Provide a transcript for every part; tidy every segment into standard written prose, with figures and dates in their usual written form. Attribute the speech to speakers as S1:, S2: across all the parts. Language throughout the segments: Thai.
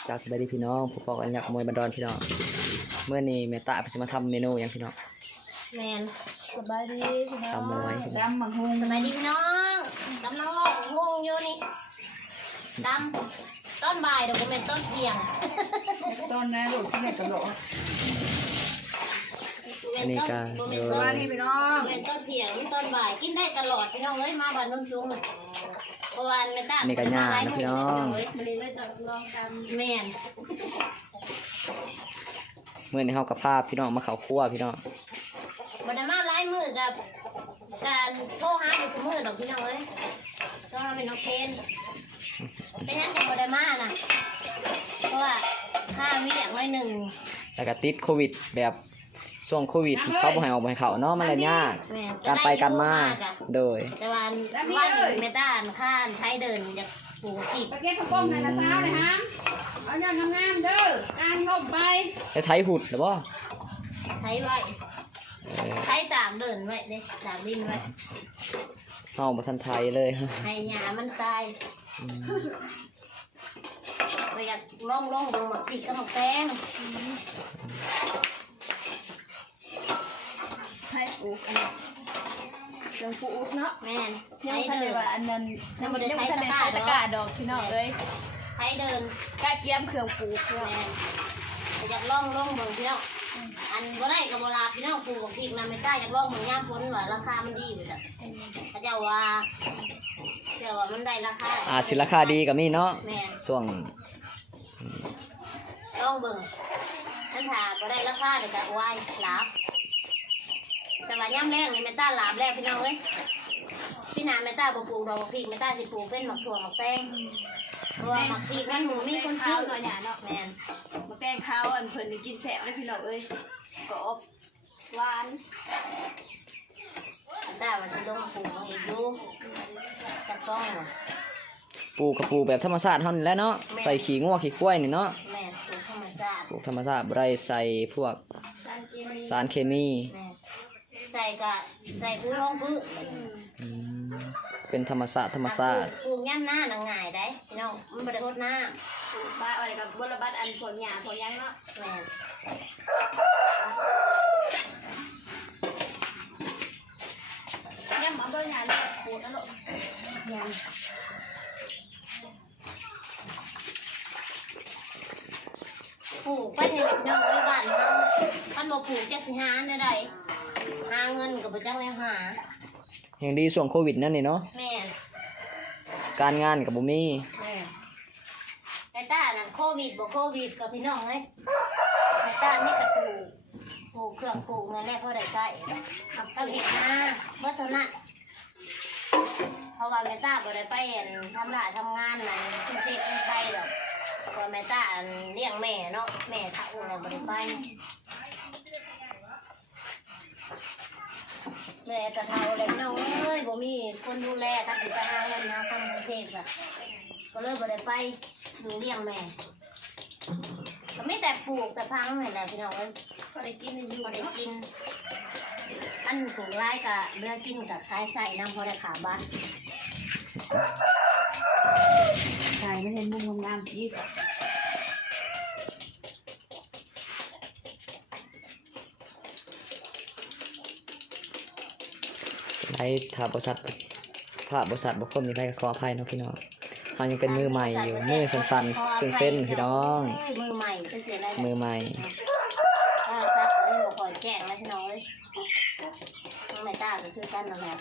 S1: กล่าวสบายดีพี่น้องผู้ปกครองอยากขโมยบันดอนพี่น้องเมื่อนี้แม่ตาจะมาทำเมนูอย่างพี่น้อง
S2: แมน
S3: สบายดีพี่น้อง
S1: ขโมย
S3: ดำบังฮุง
S2: สบายดีพี่น้องกำลังลอกงงอยู่นี่ดำต้นบ่ายเดี๋ยวผมเป็นต้นเที่ยง
S3: ต้นนะลูกที่ไหนกระโดด
S1: อันนี้ก็
S2: เป็
S1: โด
S2: น
S3: ส
S2: ต้
S3: บาย
S2: น
S3: ดีพี่น้อง
S2: เป็นต้นเที่ยงนี่ต้นบ่ายกินได้ตลอดพี่น้องเอ้ยมาบ้านนุ่นสูงเพราะว่าแม่ตา
S1: อันนี้ก็ย่านะพี่น้อง
S2: มันเลยต้องลองกันแม่น
S1: เมื่อนี้เฮากับภาพพี่น้องมาเข้าครัวพี่น้อง
S2: บันมาหลายมือกับการโทรหาอยู่ทุกมือดอกพี่น้องเอ้ยโทรหาเป็นน้องเคนเป็นยังกับบันมาน่ะเพราะว่าค่าวิ่งหน่อยหนึ่ง
S1: แล้วก็ติดโควิดแบบช่วงโควิดเขาบ่ให้ออกบ่ให้เข้าเนาะมันเลยยาก
S2: แม่
S1: การไปกันมาโดย
S2: แต่ว่าว่าหนึ่งเมตาข้านใช้เดินจากปลูกผิด
S3: ไปเก็บผักบุ้งในละตาเลยฮะเอาอย่างงามๆเด้อการลมไป
S1: ได้ไถหุดหรือบ่
S2: ใช้ไว้ใช้ตากเดินไว้เด้ตากดินไว้
S1: เฮาบ่ทันไทยเลย
S2: ให้หญ้ามันตายไปอยากล่องดูหมกปีกกับหมกแตง
S3: ให้ปลูกอันนี้เรื่องปลูกเนาะ
S2: แม่น
S3: ยั
S2: ใช้
S3: งทะเล
S2: เดิน
S3: ว่าอันนั้น
S2: ยังบ่ได้
S3: ยัง
S2: ใช้
S3: ทะเล
S2: ตะกร้า
S3: ตะกร้าดอกพี่น้องเลย
S2: ใช้เดิน
S3: กาเกียมเครื่องปลูก
S2: แม่นอยากล่องเบิ่งพี่น้องอันบ่ได้กับโบราณพี่น้องปลูกของพี่นะไม่ได้อยากล่องเหมือนย่ามฝนว่าราคามันดีอยู่จ้ะเขาเจ้าว่ามันได้ราคา
S1: อาจสิราคาดีก็มีเนาะ
S2: แม่น
S1: ช่วง
S2: ล่องเบิ่งท่านถาบ่ได้ราคาเดี๋ยวจะไหว้ลาบแต่ว่าย่ำแรกนี่แม่ต้าลาบแล้วพี่น้องเอ้ยพี่นาแม่ต้าบ่ปลูกดอกพริกแม่ต้าสิปลูกเป็นหมักถั่วหมักแตงเพราะว่าหมักพริกมันหมูมีคนซื้อ
S3: หน่อยหนาเนาะ
S2: แม่น
S3: มาแป้งข้าวอันเพิ่นนี่กินแซ่บเลยพี่น้องเอ้ยกรอบหวาน
S2: แม่ต้าว่าสิลงปลูกเอาเองดูจะต้องบ่
S1: ปลูกกับปลูกแบบธรรมชาติเฮานี่แหละเนาะใส่ขี้งัวขี้ควายนี่เนาะ
S2: แม่นปลูกธรรมชาติ
S1: ปลูกธรรมชาติบ่ได้ใส่พวก
S2: สารเคมี
S1: สารเคมี
S2: แม่นใส่พื้นรองพื้น
S1: อืมเป็นธรรมชาติธรรมชาติ
S2: ปลูกย่ำหน้าน่ะง่ายได้พี่น้องมันบ่ได้โคตรหน้า
S3: ปลูกบ้านอะไรกับบรบัดอันผลหญ้าผลยังเนาะ
S2: แม่น
S3: ยังมาเบิ่งงานเลยปลูกนะลูก
S2: ปลูกไปในพี่น้องในบ้านเฮาคันบ่ปลูกจักสิหาได้ใดหาเงินก็บ่จักแล้วหา
S1: อย่างดีช่วงโควิดนั่นนี่เนาะ
S2: แม่น
S1: การงานกับบ่มี
S2: แม่นไอ้ต้านั่นโควิดบ่โควิดกับพี่น้องเอ้ยไอ้ต้านี่ก็ปลูกเครื่องปลูกนั่นแหละพอได้ใช้ก็เฮ็ดนาเบิดเท่านั้นเพราะว่าแม่ต้าบ่ได้ไปทำงานนั่นกรุงเทพกรุงไทยดอกเพราะแม่ต้าเลี้ยงแม่เนาะแม่เฒ่าแล้วบ่ได้ไปแม่ก็เฒ่าแล้วพี่น้องเอ้ยบ่มีคนดูแลถ้าสิไปหาเงินหาคำกรุงเทพอะก็เลยบ่ได้ไปดูเลี้ยงแม่ก็ไม่แต่ปลูกแต่พังนี่แหละพี่น้องเอ้ย
S3: ก็ได้กินอยู่
S2: พอได้กินอันปลูกไร่กะเลือกกินกับขายใส่น้ำพอได้ขาบ้าน
S3: ใช่ไม่เห็นมุมงามๆยี่สิบ
S1: ไอ้ถ้าบริษัทภาพบริษัทบุคคลมีไรก็ขออภัยเนาะพี่น้องเรายังเป็นมือใหม่อยู่มือสั่นๆเส้นๆพี่น้อง
S2: มือใหม่เป็นเสียอะไร
S1: มือใหม่
S2: ถ้าซักมือก่อนแจ้งนะพี่น้องเลยน้องไม่ต้าก็คือกันนั่นแหละ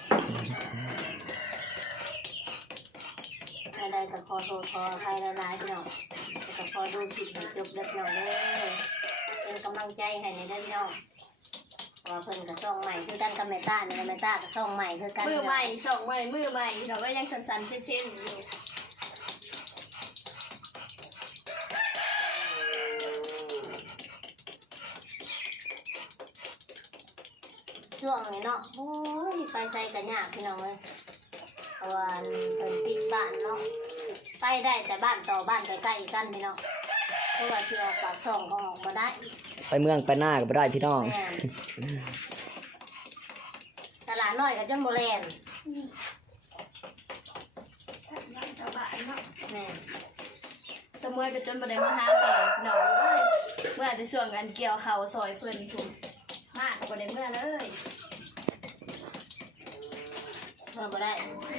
S2: อะไรก็ขอโทษขออภัยละลายพี่น้องก็ขอดูผิดให้จบเด็กน้องเลยเป็นกำลังใจให้ในเด้อพี่น้องว่าเพิ่นก็ส่องใหม่คือกันกับแม่ต้าเนี่ยแม่ต้าก็ส่องใหม่คือกัน
S3: มือใหม่สองใหม่มือใหม่เราก็ยังสั่นๆเส้นๆอยู่
S2: ช่วงนี้เนาะโอ้ยไปใส่กันยากพี่น้องเลยเพราะว่าเพิ่นปิดบ้านเนาะไปได้แต่บ้านต่อบ้านใกล้ๆกันพี่น้องเพราะว่าที่ออกปากซ่องก็ออกมาได้
S1: ไปเมืองไปหน้าก็บ่ได้พี่น้อง
S2: แม่นตลาดน้อยกับจนโบแลน
S3: ชาวบ้านเนาะ
S2: แม่น
S3: สมวยไปจนบ่ได้มาหาแม่พี่น้องเอ้ยเมื่อแต่ช่วงกันเกี่ยวข้าวซอยเพิ่นทุ่มมาก็บ่ได้เมื่อเลย
S2: เมื่อบ่ได้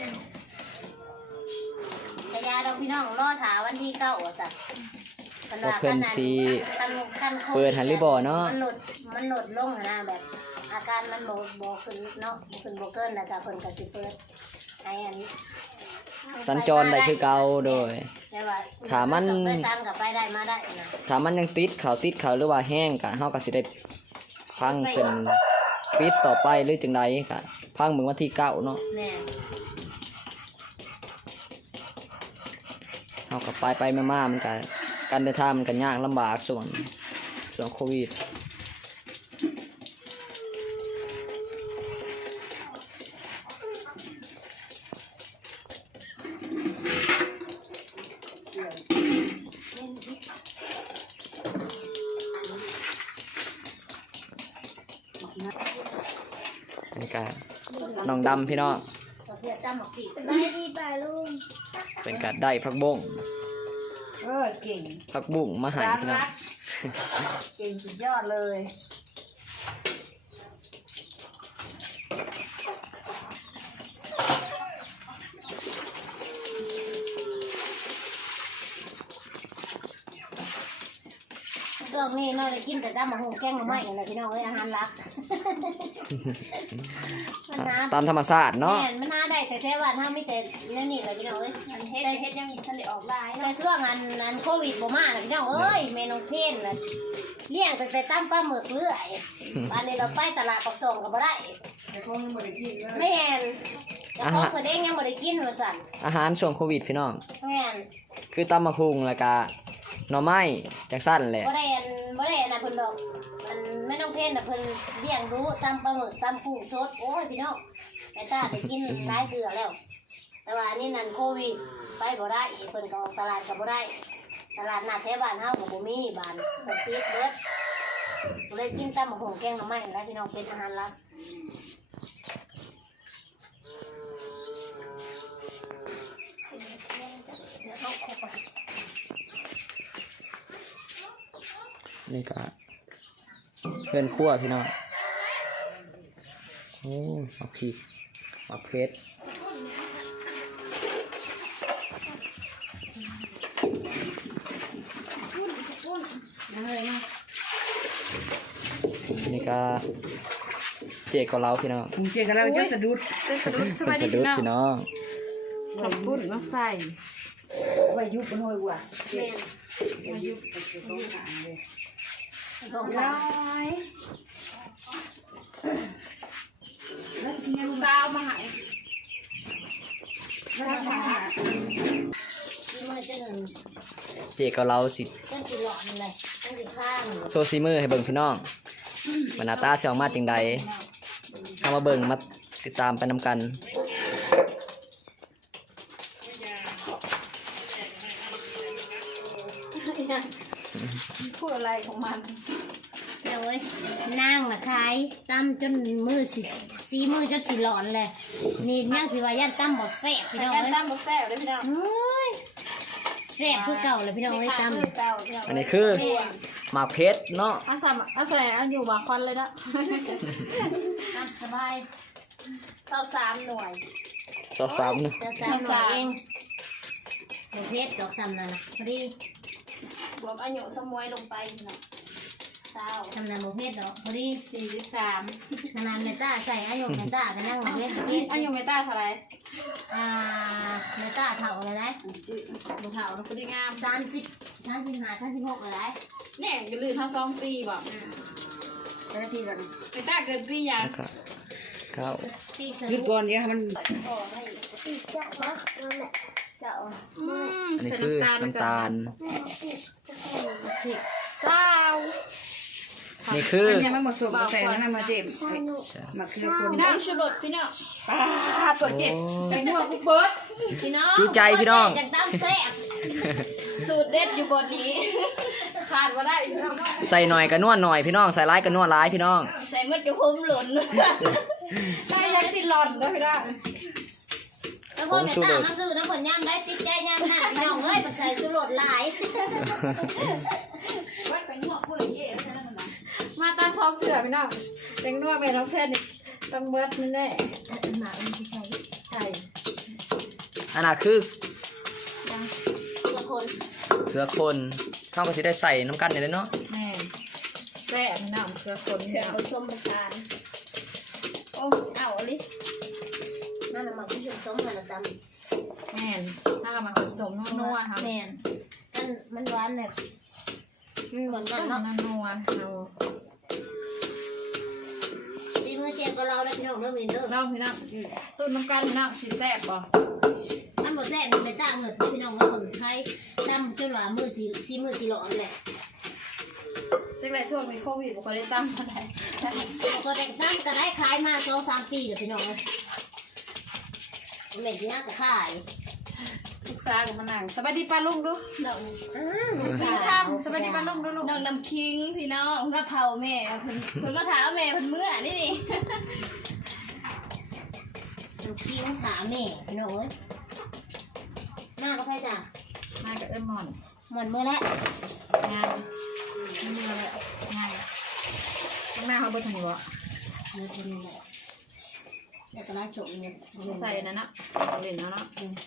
S2: กระยาเราพี่น้องรอถาวันที่9จ้ะ
S1: ว่าเพิ่นสิเปิดหันหรือบ่เนาะ
S2: มันลดลงนะแบบอาการมันบ่ขึ้นเนาะบ่ขึ้นบ่เกินแล้วก็เพิ่นก็สิเปิดให้อัน
S1: สัญจรได้คือเก่าโดยถ้ามัน
S2: ไปซ้ำกับไปได้มาได้นะ
S1: ถ้ามันยังติดเขาหรือว่าแห้งก็เฮาก็สิได้พังเพิ่นปิดต่อไปหรือจังใดก็พังมื้อวันที่9เนาะ
S2: แม่
S1: เฮาก็ไปมาๆมันก็การเดินทางมันก็ยากลำบากส่วนโควิดนี่ก็น้องดำพี่น้องเป็นการได้ผักบุ้ง
S2: เก่ง
S1: ผักบุ้งมาให้พี่น้อง
S2: เก่งสุดยอดเลยช่วงนี้เราได้กินแต่ตำมะฮุงแกงมะไม้อะไรพี่น้องเอ้ยอาหารหลัก
S1: ตามธรรมชาติเนาะ
S2: มันหาได้แต่แท้ว่าถ้าไม่แต่นั่นนี่เลยพี่น้องเอ้ย
S3: อันเฮ็ดยังทันได้ออกลาย
S2: แต่ช่วงอันโควิดบ่มาน่ะพี่น้องเอ้ยเมนูเทนน่ะเลี้ยงแต่ตำปลาหมึกเรื่อยอันนี้เราไปตลาดปักส่งก็บ่ได้
S4: แต่พวกนี้บ่ได้กินเลย
S2: แม่นแต่ของเพิ่นเองยังบ่ได้กินว่าซั่น
S1: อาหารช่วงโควิดพี่น้อง
S2: แม่น
S1: คือตำมะฮุงแล้วก็หน่อไม้จังซั่นแหละ
S2: บ่ได้นะเพิ่นดอกมันไม่ต้องเทนน่ะเพิ่นเลี้ยงรู้ตำปลาหมึกตำกุ้งสดโอ้ยพี่น้องแต่ตาได้กินหลายเดือนแล้วแต่ว่านี่นั่นโควิดไปบ่ได้เพิ่นก็ออกตลาดก็บ่ได้ตลาดนัดแถวบ้านเฮาก็บ่มีบ้านเพิ่นปิดเบิดเลยกินตำบักหุ่งแกงหน่อไม้แล้วพี่น้องเป็นอาหารหลัก
S1: นี่ก็เพื่อนคั่วพี่น้องโอ้เอาพริกเอาเพชรนี่ก็เจ๊กับเราพี่น้อง
S4: เจ๊กับเราจะสะดุด
S3: สบายดี
S1: พี่น้อง
S3: ขับปุ้นมาใส่
S4: ไว้ยุบมันห้อยวัว
S2: แม่
S4: ไว้ยุบไปต้องหาเลย
S3: ร้อยแล้วทีนี้สาวมาหาย
S1: เจ๊กับเราสิโซซิมือให้เบิ่งพี่น้องมันหน้าตาเสียงมาจังใดเอามาเบิ่งมาติดตามไปนำกัน
S3: พูดอะไรของมัน
S2: เดี๋ยวนั่งนะขายตั้มจนมือสีมือจนสีหลอนเลยนี่นั่งสิว่าย่านตั้มหมดแซ่บพี่น้อง
S3: ย่านตั้มหมดแซ่บเลยพี่น้อง
S2: แซ่บคือเก่าเลยพี่น้องเอ้ยตั้ม
S1: อันนี้คือหมากเพชรเนาะ
S3: เอาใส่เอาอยู่หมากควันเลยนะ
S2: สบาย
S3: 23 หน่วย
S1: 23นะ
S2: 23เองเพชรดอกซ้ำนั่นนะพอดี
S3: บวกอายุสมวยลงไปเนาะ
S2: ทำนานโมเพชรดอกพอดี
S3: 43
S2: ขนาดเมตาใส่อายุเมตาก็นั่งโมเพชร
S3: อายุเมตาเท่าไร
S2: เมตาเท่าอะไร
S3: บุเท่าเราพอดีงาม
S2: 35 36อะไร
S3: เนี่ยอย่าลืมทั้ง2 ปีบอก
S4: แต่ละทีกัน
S3: เมตาเกินปียัง
S1: ครับ
S4: หยุดก่อนเดี๋ยวมัน
S1: อันนี้คือน้ำตาลนี่คือ
S4: เนี่ยมันหมดสูบใส่แล้วนะมาเจ็บมาคือคน
S3: น้ำชูรสพี่น้องตัวเจ็บแต่หัวกุบเบิร์ดพี่น้อง
S1: จูใจพี่น้อง
S3: สูตรเด็ดอยู่บนนี้ขาดว่าได้
S1: ใส่หน่อยก็นวดหน่อยพี่น้องใส่ร้ายก็นวดร้ายพี่น้อง
S3: ใส่เมื่อจะคุ้มหล่นได้ยังสิหล่อนแล้วพี่น้อง
S2: แล้วพ่อแม่ตามาซื้อน้ำผลย่ำได้ติดใจย่ำหนักพี่น้องเอ้ยมาใส่สุรสหลาย
S3: มาตาพร้อมเสือพี่น้องแตงนัวแม่น้องแพทย์นี่ต้องเบิดนี่แน่หนามันใส่ใส่
S1: อันน่ะคือ
S2: ทุกคน
S1: เกลือคนเข้าก็สิได้ใส่น้ำกันได้เนาะ
S3: แม่แซ่บพี่น้องเกลือคน
S2: เสือ
S3: เนาะ
S2: ผสมประสาน
S3: โอ้เอาอันนี้
S2: นั่นน่ะมันผสมมันละจ
S3: แม่นถ้ามันผสมนัวๆค่ะ
S2: ำแม่นมันหวานแบบมันหวาน
S3: ต้
S2: มาก
S3: ม
S2: เนาะ
S3: นัวๆเอา
S2: ดีมือเจ็บก็เราได้พี่น้องเริ่มเด้อ
S3: น้องพี่น้องตุ้นน้ำกันพี่น้องสิแซ่บบ่
S2: อันบ่แซ่บมันเป็นตาเงิดพี่น้องว่าเบิ่งไทยดำจนว่ามือสีมือสีหล่อแหละ
S3: ตั้งแต่ช่วงมีโควิดบ่ก็ได้ตั้งเท่าไหร่
S2: ก็ได้ตั้งก็ได้ขายมา2-3 ปีเดี๋ยวพี่น้องแม่ที่น่าก็ขาย
S3: ลูกสาวกับมานั่งสวัสดีป้าลุงดู
S2: น้อง
S3: สวัสดีป้าลุงดูลูกน้องน้ำคิงพี่น้องน้าเผาแม่เพิ่นมาถามแม่เพิ่นเมื่อนี่
S2: พี่ต้องถามแม่พี่น้องเอ้ยหน้าก็ไปจ้ะ
S3: มากับเอิ้นหมอน
S2: หมดมือแล้ว
S3: งานไม่มีอะไรง่ายข้างหน้าเขาเบิดทางนี้บ่
S2: มือเป็นยังไงเดี๋ยวก็ไล่ส่งเนี่ย
S3: ใส่นั่นนะเล่นแล้วเนาะ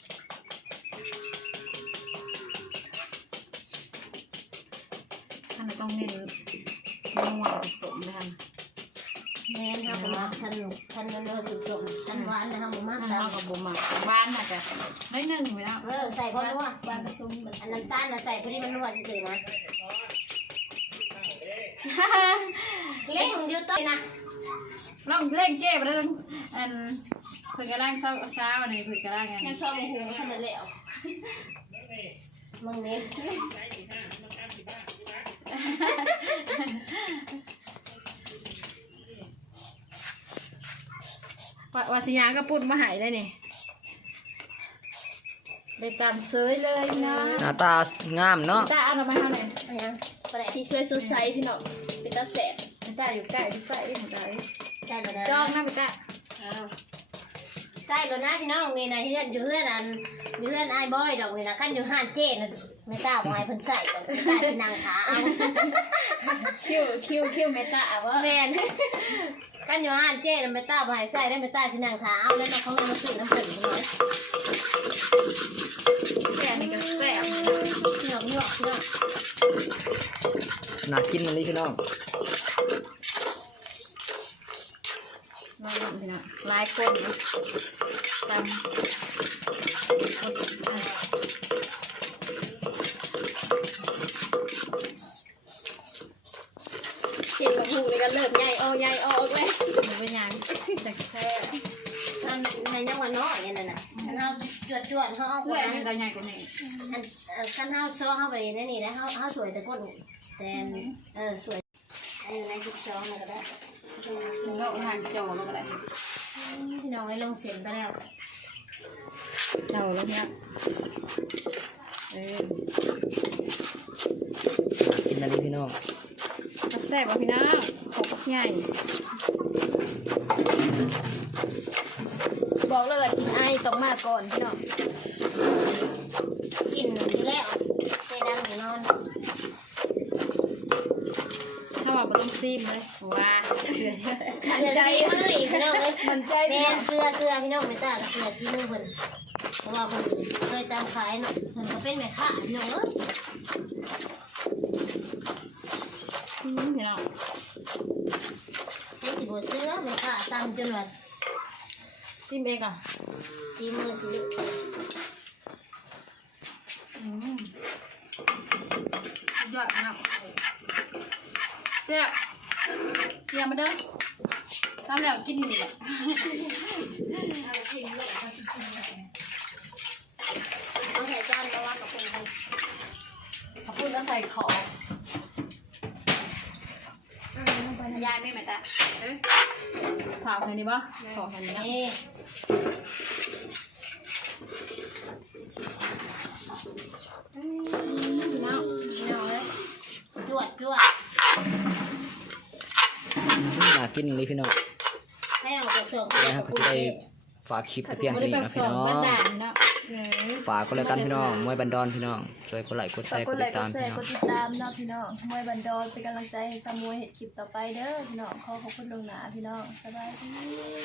S3: ท่านต้องเน้นนัวผสมนะคะ
S2: แม่ครับผมว่าท่านเลิศสุดส่งท่านหวานนะครับผมมาก
S3: นั่น
S2: แต่
S3: เรากับบุ๋มอ่ะบ้านน่ะจ้ะน้อยหนึ่งไปแล้ว
S2: ใส่พอนัวบ้านผสมอันน้ำตาลนะใส่พอดีมันนัวเฉยๆนะเล่งอยู่ต้นนะ
S3: ลองเล่นเจ็บแล้วอันเพิ่งกระด้างเศร้าๆนี่เพิ่งกระด้างไง
S2: งั้นชอบโมโหขนาดแล้วมึงเนี่ย
S3: วาสยาก็ปุ่นมาหายเลยนี่ไปตามเซยเลยนะ
S1: หน้าตางามเนาะ
S3: ตาเอาทำไมเขาเนี่ย
S2: อะไรนะประเดี๋ยว
S3: ที่ช่วยซูไซพี่น้องเป็นตาแสบตาอยู่ใกล้ที่ใส่ได้ของตา
S2: ใช่แล้ว
S3: จ้องหน้าไปตา
S2: ใช่แล้วนะพี่น้องนี่นะเพื่อนอยู่เพื่อนอันอยู่เพื่อนไอ้บอยดอกนี่นะขั้นอยู่ห้านเจนไม่กล้าบอยเพิ่นใส่กันไม่กล้าที่นางขาเอา
S3: คิวเมตาว่า
S2: แมนกันอยู่ห้านเจ๊แล้วไม่ต้าบ่ให้ใส่ได้ไม่ต้าสินางขาเอาแล้วน้องเขาเลยมาซื้อน้ำผึ้งเลย
S3: แสบนี่ก็แสบ
S2: หยอกหยอกหยอก
S1: น่ากินมันเลยพี่น้อง
S3: ลองพี่น้องลายคนจำ
S2: เจ็บกับหูเลยกันเริ่มใหญ่ออกเลย
S3: มันเป็นยังแต่แซ่บ
S2: อันในยังวันน้อยอันนั้นน่ะอันเฮาจวดเขาเอา
S3: เพื่อนมันก็ใหญ่กว่านี้
S2: อันขั้นเฮาซ้อเฮาไปในนี่นะเฮาสวยแต่ก้นแต่สวยอันใน12มันก็ได้
S3: โลกทางโจแล้วก็ได้
S2: พี่น้องให้ลงเสียงไปแล้ว
S3: เจ้าแล้วเนี่ย
S1: กินมันเลยพี่น้อง
S3: แซ่บว่ะพี่น้องขบใหญ่บอกเลยว่ากินไอต้องมาก่อนพี่น้อง
S2: กินอยู่แล้วใจดังอยู่นอน
S3: ถ้าว่าบ่ต้องซีมเลยว้าเสือ
S2: ใจมือพี่น้องเลยมันใจแม่เสื้อพี่น้องไม่ต้ากับเสื้อซีมือเพิ่นเพราะว่าเพิ่นเคยตามขายเนาะเพิ่นก็เป็นแม่ค้าพี่น้องเอ้ย
S3: พี่น้อง
S2: ให้สิบ่เสื้อแม่ค้าตามจนว่า
S3: ซีมเองอ่ะ
S2: ซีมือสิ
S3: ยอดนะแซ่บเชียร์มาเด้อทำแล้วกินนี่แหละ
S2: เอาใส่จานแล้วว่ากับเพิ่น
S3: ขอบคุณแล้วใส่ของยายไม่ไหมจ๊ะถามใครนี่บ่ขอใครนี่นะ
S2: นี่
S3: พี่น้องเลย
S2: จวด
S1: น่ากินเลยพี่น้อง
S2: ให้เอากระสอบ
S1: แล้วก็จะได้ฝากคลิปแต่เพียง
S3: บ่
S1: เท่า
S3: ได้
S1: นี้
S3: แบบ
S1: นะ
S3: ส
S1: พี่
S3: อง
S1: น้อง
S3: บ้านๆเนาะ
S1: ฝากก็แล้วกันพี่น้องมวยบันดอนพี่น้องช่วยกดไลค์กดแช
S5: ฝาก
S1: ร์
S5: ก
S1: ก
S5: ด
S1: ด
S5: ไล
S1: ติด
S5: ค์ก
S1: ตา
S5: ด
S1: ม
S5: แช
S1: พี่
S5: ร์
S1: น้
S5: ก
S1: อง
S5: ดติดตามเนาะพี่น้องมวยบันดอนเป็นกำลังใจให้สามวยเห็ดคลิปต่อไปเด้อพี่น้องขอบคุณลวงหน้าพี่น้องสบายดี